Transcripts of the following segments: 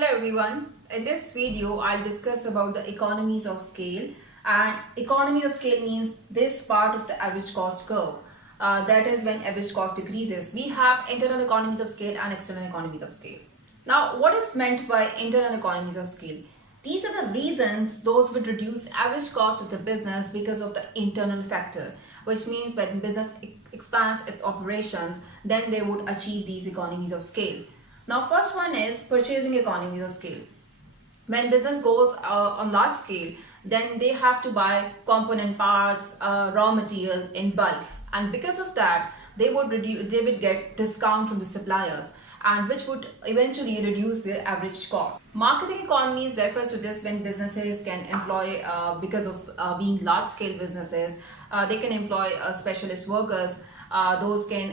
Hello everyone. In this video, I'll discuss about the economies of scale. And economy of scale means this part of the average cost curve. That is when average cost decreases. We have internal economies of scale and external economies of scale. Now, what is meant by internal economies of scale? These are the reasons those would reduce average cost of the business because of the internal factor, which means when business expands its operations, then they would achieve these economies of scale. Now, first one is purchasing economies of scale. When business goes on large scale, then they have to buy component parts, raw material in bulk, and because of that, they would get discount from the suppliers, and which would eventually reduce their average cost. Marketing economies refers to this when businesses can employ, because of being large scale businesses, they can employ specialist workers. Those can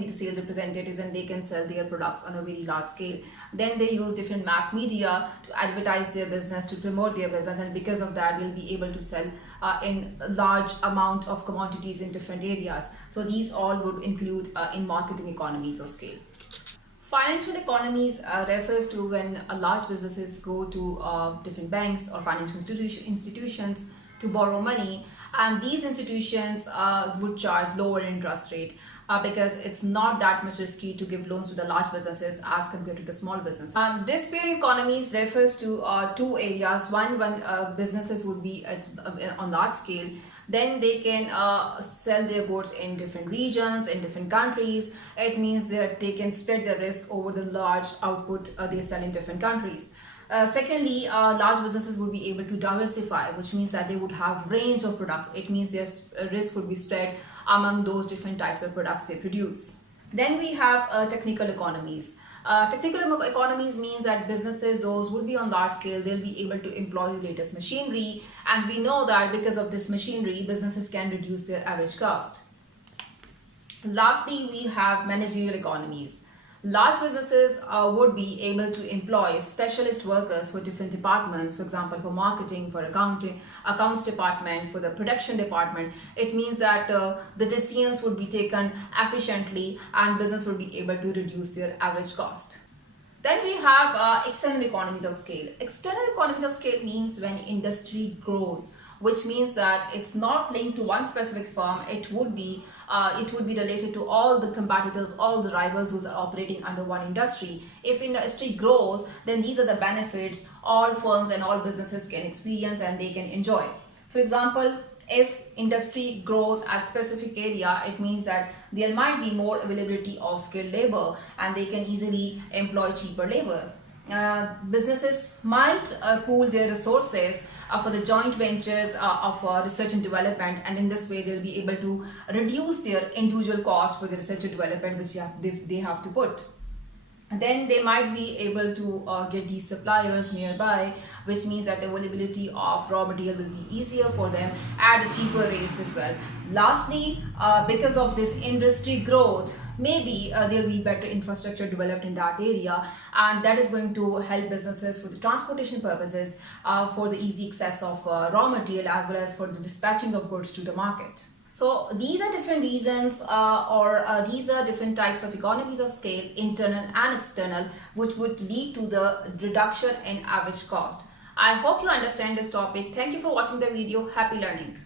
be the sales representatives, and they can sell their products on a very large scale. Then they use different mass media to advertise their business, to promote their business, and because of that they'll be able to sell in large amount of commodities in different areas. So these all would include in marketing economies of scale. Financial economies refers to when large businesses go to different banks or financial institutions to borrow money, and these institutions would charge lower interest rate because it's not that much risky to give loans to the large businesses as compared to the small business. Risk-bearing economies refers to two areas. One, when businesses would be on large scale, then they can sell their goods in different regions, in different countries. It means that they can spread the risk over the large output they sell in different countries. Secondly, large businesses would be able to diversify, which means that they would have range of products. It means their risk would be spread among those different types of products they produce. Then we have technical economies. Technical economies means that businesses, those would be on large scale, they'll be able to employ the latest machinery, and we know that because of this machinery, businesses can reduce their average cost. Lastly, we have managerial economies. Large businesses would be able to employ specialist workers for different departments, for example, for marketing, for accounts department, for the production department. It means that the decisions would be taken efficiently, and business would be able to reduce their average cost. Then we have external economies of scale. External economies of scale means when industry grows, which means that it's not linked to one specific firm. It would be related to all the competitors, all the rivals who are operating under one industry. If industry grows, then these are the benefits all firms and all businesses can experience and they can enjoy. For example, if industry grows at specific area, it means that there might be more availability of skilled labor, and they can easily employ cheaper labor. Businesses might pool their resources for the joint ventures of research and development, and in this way they'll be able to reduce their individual cost for the research and development which they have to put. And then they might be able to get these suppliers nearby, which means that availability of raw material will be easier for them at cheaper rates as well. Lastly, because of this industry growth, maybe there'll be better infrastructure developed in that area, and that is going to help businesses for the transportation purposes, for the easy access of raw material, as well as for the dispatching of goods to the market. So these are different reasons these are different types of economies of scale, internal and external, which would lead to the reduction in average cost. I hope you understand this topic. Thank you for watching the video. Happy learning.